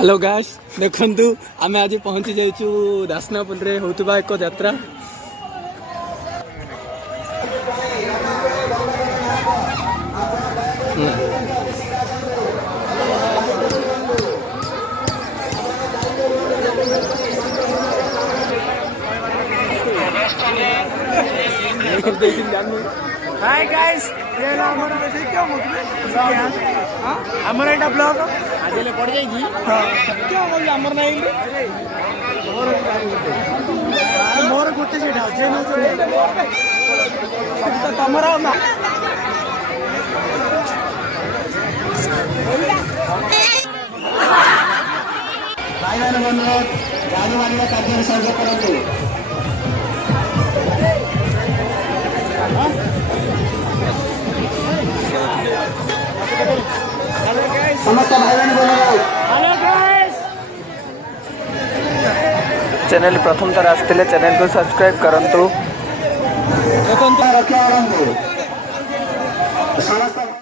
Hello guys देखंतु आमे आज पहुंची जाइछु दासनापुर रे होतबा एक यात्रा। हाय गाइस ये हमर से क्यों मुझे हां हमर एटा ब्लॉग आज ले पड़ जाई जी हां क्यों बोल हमर नहीं मोर गुटे से ढा जे न तो तमरा ना भाई बहन अनुरोध जाने वाली का कार्य सहयोग करंतु समस्त भाई बहन हेलो गाइस चैनल प्रथम तर आसते चैनल को सब्सक्राइब करंतु। रखिया समस्त